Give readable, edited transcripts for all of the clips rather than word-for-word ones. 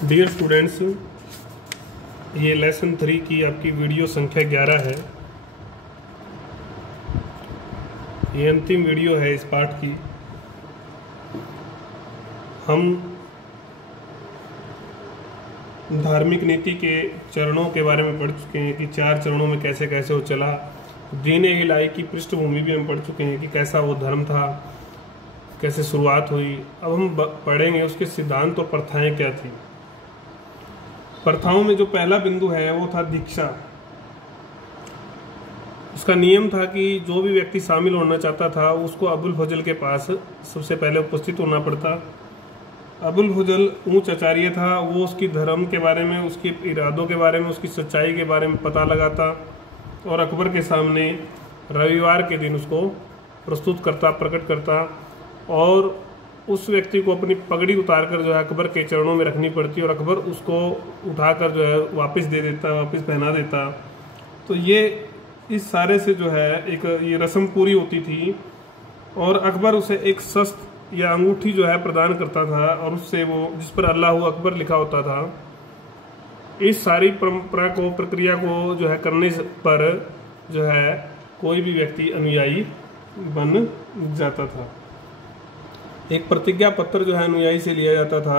Dear students, ये lesson 3 की आपकी वीडियो संख्या 11 है। ये अंतिम वीडियो है इस पाठ की। हम धार्मिक नीति के चरणों के बारे में पढ़ चुके हैं कि 4 चरणों में कैसे कैसे वो चला। दीन इलाही की पृष्ठभूमि भी हम पढ़ चुके हैं कि कैसा वो धर्म था, कैसे शुरुआत हुई। अब हम पढ़ेंगे उसके सिद्धांत और प्रथाएं क्या थी। प्रथाओं में जो पहला बिंदु है वो था दीक्षा। उसका नियम था कि जो भी व्यक्ति शामिल होना चाहता था उसको अबुल फजल के पास सबसे पहले उपस्थित होना पड़ता। अबुल फजल ऊंच आचार्य था, वो उसकी धर्म के बारे में, उसके इरादों के बारे में, उसकी सच्चाई के बारे में पता लगाता और अकबर के सामने रविवार के दिन उसको प्रस्तुत करता, प्रकट करता। और उस व्यक्ति को अपनी पगड़ी उतारकर जो है अकबर के चरणों में रखनी पड़ती और अकबर उसको उठाकर जो है वापस दे देता, वापस पहना देता। तो ये इस सारे से जो है एक ये रस्म पूरी होती थी और अकबर उसे एक शस्त्र या अंगूठी जो है प्रदान करता था और उससे वो जिस पर अल्लाह अकबर लिखा होता था। इस सारी परंपरा को, प्रक्रिया को जो है करने पर जो है कोई भी व्यक्ति अनुयायी बन जाता था। एक प्रतिज्ञा पत्र जो है अनुयायी से लिया जाता था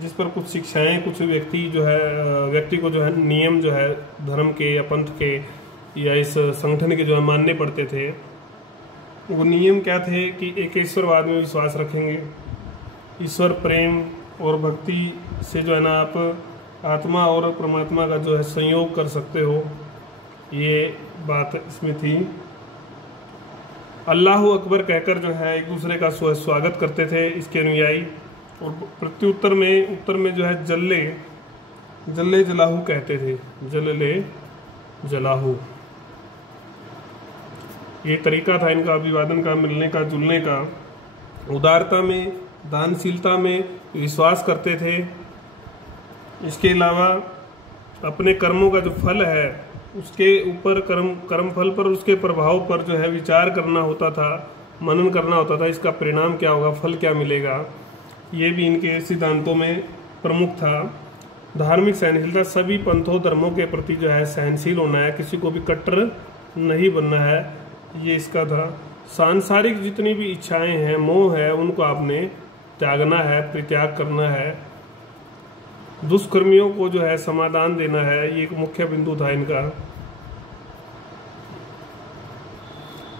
जिस पर कुछ शिक्षाएं, कुछ व्यक्ति को जो है नियम जो है धर्म के या पंथ के या इस संगठन के जो है मानने पड़ते थे। वो नियम क्या थे कि एक ईश्वरवाद में विश्वास रखेंगे, ईश्वर प्रेम और भक्ति से जो है ना आप आत्मा और परमात्मा का जो है संयोग कर सकते हो, ये बात इसमें थी। अल्लाह अकबर कहकर जो है एक दूसरे का स्वागत करते थे इसके अनुयायी। और प्रत्युत्तर में उत्तर में जो है जल्ले जलाहू कहते थे, जल्ले जलाहू। ये तरीका था इनका अभिवादन का, मिलने का, जुलने का। उदारता में, दानशीलता में विश्वास करते थे। इसके अलावा अपने कर्मों का जो फल है उसके ऊपर, कर्म फल पर, उसके प्रभाव पर जो है विचार करना होता था, मनन करना होता था। इसका परिणाम क्या होगा, फल क्या मिलेगा, ये भी इनके सिद्धांतों में प्रमुख था। धार्मिक सहनशीलता, सभी पंथों धर्मों के प्रति जो है सहनशील होना है, किसी को भी कट्टर नहीं बनना है, ये इसका था। सांसारिक जितनी भी इच्छाएं हैं, मोह है, उनको आपने त्यागना है, परित्याग करना है। दुष्कर्मियों को जो है समाधान देना है, ये एक मुख्य बिंदु था इनका।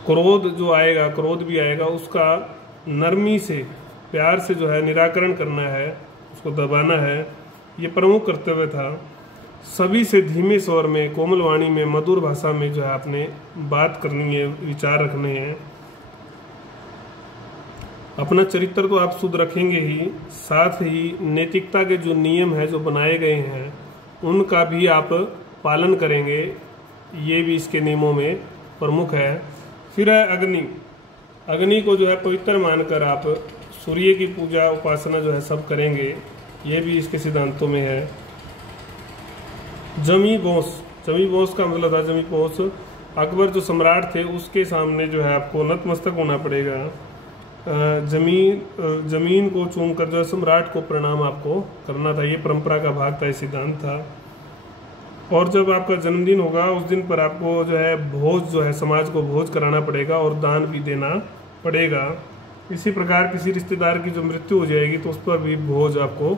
क्रोध जो आएगा, क्रोध भी आएगा, उसका नरमी से, प्यार से जो है निराकरण करना है, उसको दबाना है, ये प्रमुख कर्तव्य था। सभी से धीमे स्वर में, कोमल वाणी में, मधुर भाषा में जो है आपने बात करनी है, विचार रखने हैं। अपना चरित्र तो आप शुद्ध रखेंगे ही, साथ ही नैतिकता के जो नियम है जो बनाए गए हैं उनका भी आप पालन करेंगे, ये भी इसके नियमों में प्रमुख है। फिर है अग्नि। अग्नि को जो है पवित्र मानकर आप सूर्य की पूजा, उपासना जो है सब करेंगे, ये भी इसके सिद्धांतों में है। जमी बोस का मतलब था जमी बोस, अकबर जो सम्राट थे उसके सामने जो है आपको नतमस्तक होना पड़ेगा। जमीन को चूमकर जो है सम्राट को प्रणाम आपको करना था, ये परंपरा का भाग था, ये सिद्धांत था। और जब आपका जन्मदिन होगा उस दिन पर आपको जो है भोज, जो है समाज को भोज कराना पड़ेगा और दान भी देना पड़ेगा। इसी प्रकार किसी रिश्तेदार की जो मृत्यु हो जाएगी तो उस पर भी भोज आपको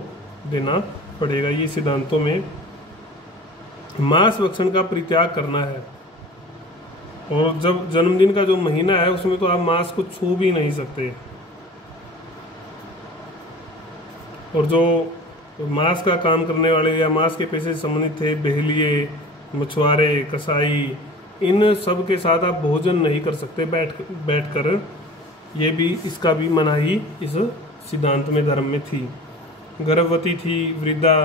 देना पड़ेगा, ये सिद्धांतों में। मांस भक्षण का परित्याग करना है और जब जन्मदिन का जो महीना है उसमें तो आप मांस को छू भी नहीं सकते। और जो मांस का काम करने वाले या मांस के पेशे से संबंधित थे, बहेलिए, मछुआरे, कसाई, इन सब के साथ आप भोजन नहीं कर सकते बैठकर, ये भी, इसका भी मनाही इस सिद्धांत में, धर्म में थी। गर्भवती थी, वृद्धा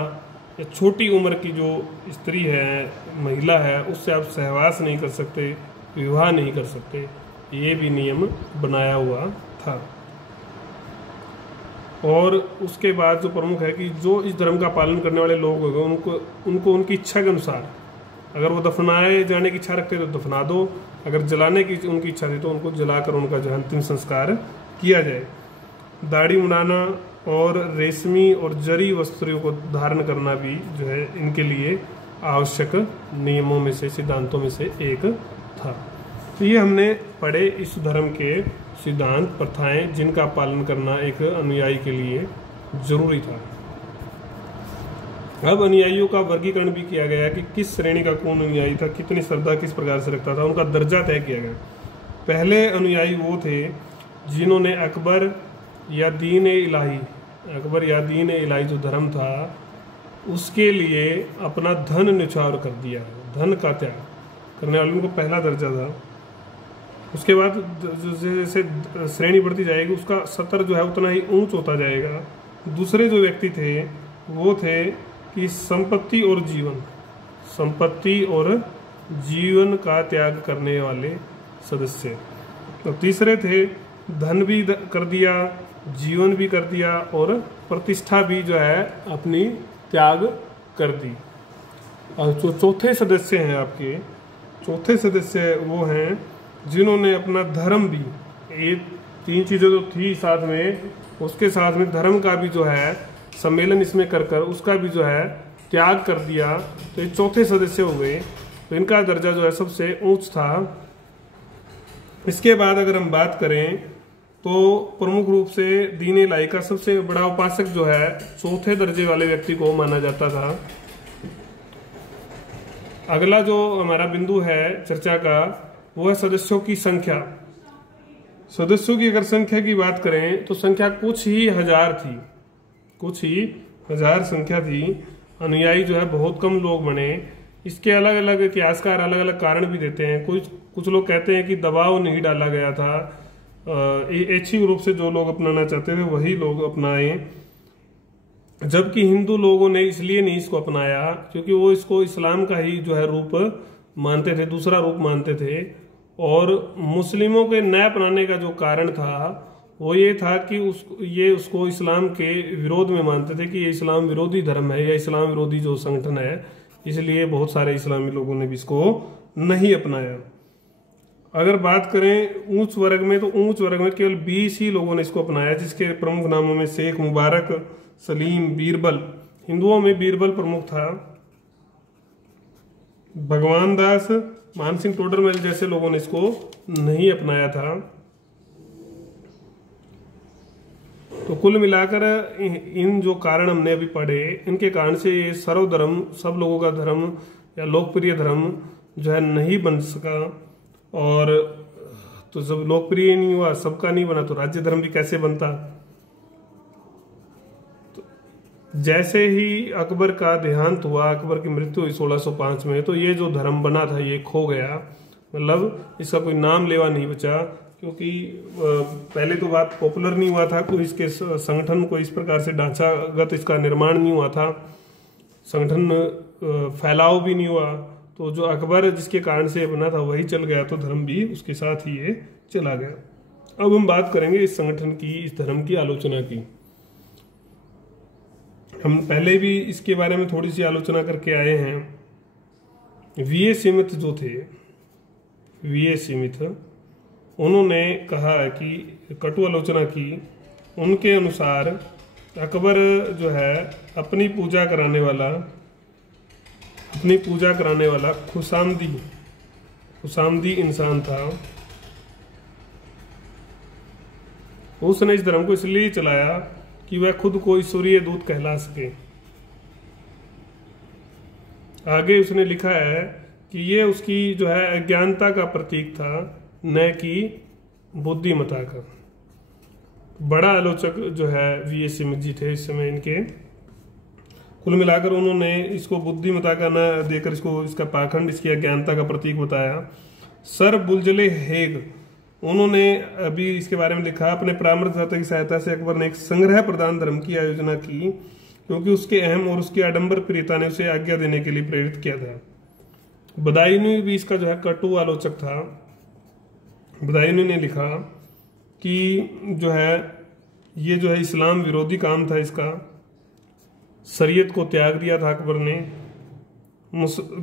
या छोटी उम्र की जो स्त्री है, महिला है, उससे आप सहवास नहीं कर सकते, विवाह नहीं कर सकते, ये भी नियम बनाया हुआ था। और उसके बाद जो प्रमुख है कि जो इस धर्म का पालन करने वाले लोग होंगे उनको उनकी इच्छा के अनुसार, अगर वो दफनाए जाने की इच्छा रखते तो दफना दो, अगर जलाने की उनकी इच्छा थी तो उनको जलाकर उनका जो अंतिम संस्कार किया जाए। दाढ़ी मुंडाना और रेशमी और जरी वस्त्रों को धारण करना भी जो है इनके लिए आवश्यक नियमों में से, सिद्धांतों में से एक था। तो ये हमने पढ़े इस धर्म के सिद्धांत, प्रथाएं जिनका पालन करना एक अनुयायी के लिए जरूरी था। अब अनुयायियों का वर्गीकरण भी किया गया कि किस श्रेणी का कौन अनुयायी था, कितनी श्रद्धा किस प्रकार से रखता था, उनका दर्जा तय किया गया। पहले अनुयायी वो थे जिन्होंने अकबर या दीन इलाही, अकबर या दीन इलाही जो धर्म था उसके लिए अपना धन न्यौछावर कर दिया, धन का त्याग करने वालों को पहला दर्जा था। उसके बाद जैसे श्रेणी बढ़ती जाएगी उसका स्तर जो है उतना ही ऊंच होता जाएगा। दूसरे जो व्यक्ति थे वो थे कि संपत्ति और जीवन का त्याग करने वाले सदस्य। तो तीसरे थे धन भी कर दिया, जीवन भी कर दिया और प्रतिष्ठा भी जो है अपनी त्याग कर दी। और जो चौथे सदस्य हैं आपके, चौथे सदस्य वो हैं जिन्होंने अपना धर्म भी, ये तीन चीज़ें तो थी साथ में, उसके साथ में धर्म का भी जो है सम्मेलन इसमें कर उसका भी जो है त्याग कर दिया। तो ये चौथे सदस्य हुए, तो इनका दर्जा जो है सबसे ऊंच था। इसके बाद अगर हम बात करें तो प्रमुख रूप से दीन इलाही का सबसे बड़ा उपासक जो है चौथे दर्जे वाले व्यक्ति को माना जाता था। अगला जो हमारा बिंदु है चर्चा का वो है सदस्यों की संख्या। सदस्यों की अगर संख्या की बात करें तो संख्या कुछ ही हजार थी, कुछ ही हजार संख्या थी। अनुयायी जो है बहुत कम लोग बने। इसके अलग अलग इतिहासकार अलग अलग कारण भी देते हैं। कुछ लोग कहते हैं कि दबाव नहीं डाला गया था, ऐच्छिक रूप से जो लोग अपनाना चाहते थे वही लोग अपनाए, जबकि हिंदू लोगों ने इसलिए नहीं इसको अपनाया क्योंकि वो इसको इस्लाम का ही जो है रूप मानते थे, दूसरा रूप मानते थे। और मुस्लिमों के न अपनाने का जो कारण था वो ये था कि उसको इस्लाम के विरोध में मानते थे कि ये इस्लाम विरोधी धर्म है या इस्लाम विरोधी जो संगठन है, इसलिए बहुत सारे इस्लामी लोगों ने भी इसको नहीं अपनाया। अगर बात करें ऊंच वर्ग में तो ऊंच वर्ग में केवल 20 ही लोगों ने इसको अपनाया, जिसके प्रमुख नामों में शेख मुबारक, सलीम, बीरबल। हिंदुओं में बीरबल प्रमुख था। भगवान दास, मान सिंह टोडरमल जैसे लोगों ने इसको नहीं अपनाया था। तो कुल मिलाकर इन जो कारण हमने अभी पढ़े, इनके कारण से ये सर्वधर्म, सब लोगों का धर्म या लोकप्रिय धर्म जो है नहीं बन सका। और तो जब लोकप्रिय नहीं हुआ, सबका नहीं बना, तो राज्य धर्म भी कैसे बनता। तो जैसे ही अकबर का देहांत हुआ, अकबर की मृत्यु हुई 1605 में, तो ये जो धर्म बना था ये खो गया। मतलब इसका कोई नाम लेवा नहीं बचा, क्योंकि पहले तो बात पॉपुलर नहीं हुआ था, कोई इसके संगठन को इस प्रकार से ढांचागत इसका निर्माण नहीं हुआ था, संगठन फैलाव भी नहीं हुआ। तो जो अकबर जिसके कारण से बना था वही चल गया, तो धर्म भी उसके साथ ही ये चला गया। अब हम बात करेंगे इस संगठन की, इस धर्म की आलोचना की। हम पहले भी इसके बारे में थोड़ी सी आलोचना करके आए हैं। वीए सीमित जो थे, वीए सीमित, उन्होंने कहा कि कटु आलोचना की। उनके अनुसार अकबर जो है अपनी पूजा कराने वाला खुशामदी इंसान था। उसने इस धर्म को इसलिए चलाया कि वह खुद को ईश्वरीय दूत कहला सके। आगे उसने लिखा है कि ये उसकी जो है अज्ञानता का प्रतीक था, न कि बुद्धिमता का। बड़ा आलोचक जो है वीए सिमित जी थे इस समय इनके। कुल मिलाकर उन्होंने इसको बुद्धिमता का न देकर इसका पाखंड, इसकी अज्ञानता का प्रतीक बताया। सर बुल्जले हेग, उन्होंने अभी इसके बारे में लिखा, अपने परामर्शदाता की सहायता से अकबर ने एक संग्रह प्रदान धर्म की आयोजना की, क्योंकि उसके अहम और उसकी आडंबर प्रियता ने उसे आज्ञा देने के लिए प्रेरित किया था। बदायूनी भी इसका जो है कटु आलोचक था। बदायूनी ने लिखा कि जो है ये जो है इस्लाम विरोधी काम था इसका, शरीयत को त्याग दिया था अकबर ने,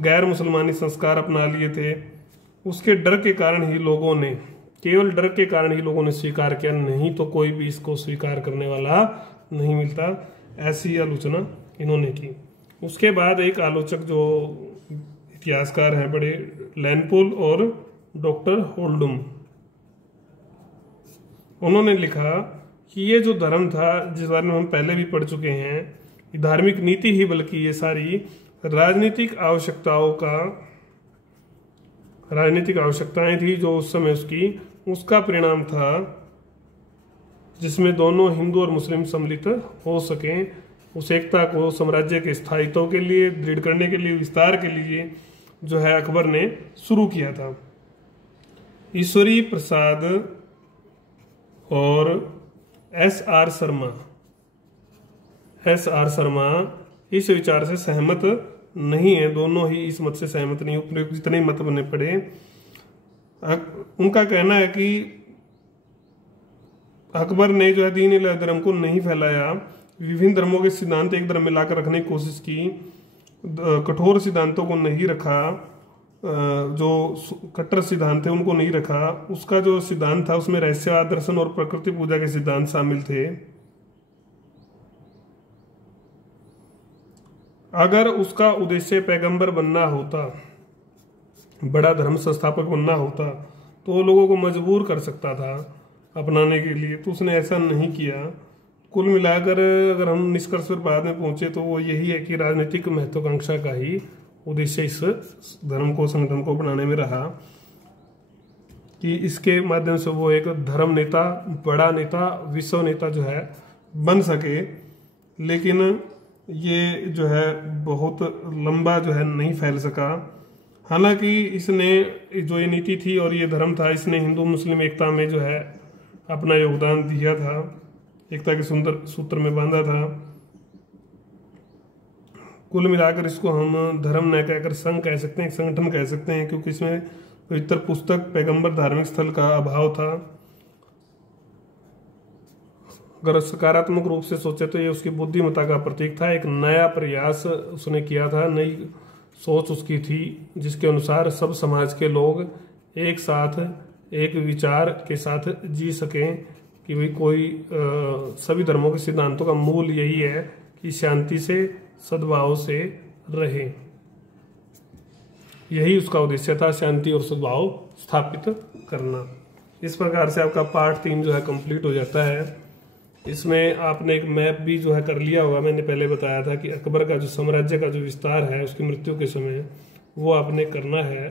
गैर मुसलमानी संस्कार अपना लिए थे। उसके डर के कारण ही लोगों ने, केवल डर के कारण ही लोगों ने स्वीकार किया, नहीं तो कोई भी इसको स्वीकार करने वाला नहीं मिलता, ऐसी आलोचना इन्होंने की। उसके बाद एक आलोचक जो इतिहासकार हैं बड़े, लैनपोल और डॉक्टर होल्डुम, उन्होंने लिखा कि ये जो धर्म था, जिस बारे में हम पहले भी पढ़ चुके हैं, ये धार्मिक नीति ही बल्कि ये सारी राजनीतिक आवश्यकताएं थी जो उस समय उसका परिणाम था, जिसमें दोनों हिंदू और मुस्लिम सम्मिलित हो सकें। उस एकता को साम्राज्य के स्थायित्व के लिए, दृढ़ करने के लिए, विस्तार के लिए जो है अकबर ने शुरू किया था। ईश्वरी प्रसाद और एस.आर. शर्मा इस विचार से सहमत नहीं है। दोनों ही इस मत से सहमत नहीं, उपयुक्त जितने मत बने पड़े। उनका कहना है कि अकबर ने जो है दीन इलाही धर्म को नहीं फैलाया, विभिन्न धर्मों के सिद्धांत एक धर्म में लाकर रखने की कोशिश की, कठोर सिद्धांतों को नहीं रखा, जो कट्टर सिद्धांत थे उनको नहीं रखा। उसका जो सिद्धांत था उसमें रहस्यवाद, दर्शन और प्रकृति पूजा के सिद्धांत शामिल थे। अगर उसका उद्देश्य पैगंबर बनना होता, बड़ा धर्म संस्थापक बनना होता, तो वो लोगों को मजबूर कर सकता था अपनाने के लिए, तो उसने ऐसा नहीं किया। कुल मिलाकर अगर हम निष्कर्ष पर बाद में पहुंचे तो वो यही है कि राजनीतिक महत्वाकांक्षा का ही उद्देश्य इस धर्म को, संगठन को बनाने में रहा, कि इसके माध्यम से वो एक धर्म नेता, बड़ा नेता, विश्व नेता जो है बन सके। लेकिन ये जो है बहुत लंबा जो है नहीं फैल सका। हालांकि इसने जो ये नीति थी और ये धर्म था, इसने हिंदू मुस्लिम एकता में जो है अपना योगदान दिया था, एकता के सुंदर सूत्र में बांधा था। कुल मिलाकर इसको हम धर्म न कहकर संघ कह सकते हैं, संगठन कह सकते हैं, क्योंकि इसमें पवित्र पुस्तक, पैगंबर, धार्मिक स्थल का अभाव था। अगर सकारात्मक रूप से सोचे तो ये उसकी बुद्धिमत्ता का प्रतीक था। एक नया प्रयास उसने किया था, नई सोच उसकी थी, जिसके अनुसार सब समाज के लोग एक साथ, एक विचार के साथ जी सकें कि भाई कोई सभी धर्मों के सिद्धांतों का मूल यही है कि शांति से, सद्भाव से रहे। यही उसका उद्देश्य था, शांति और सद्भाव स्थापित करना। इस प्रकार से आपका पार्ट 3 जो है कंप्लीट हो जाता है। इसमें आपने एक मैप भी जो है कर लिया होगा। मैंने पहले बताया था कि अकबर का जो साम्राज्य का जो विस्तार है उसकी मृत्यु के समय, वो आपने करना है।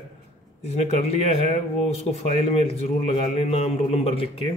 जिसने कर लिया है वो उसको फाइल में जरूर लगा लें, नाम, रोल नंबर लिख के।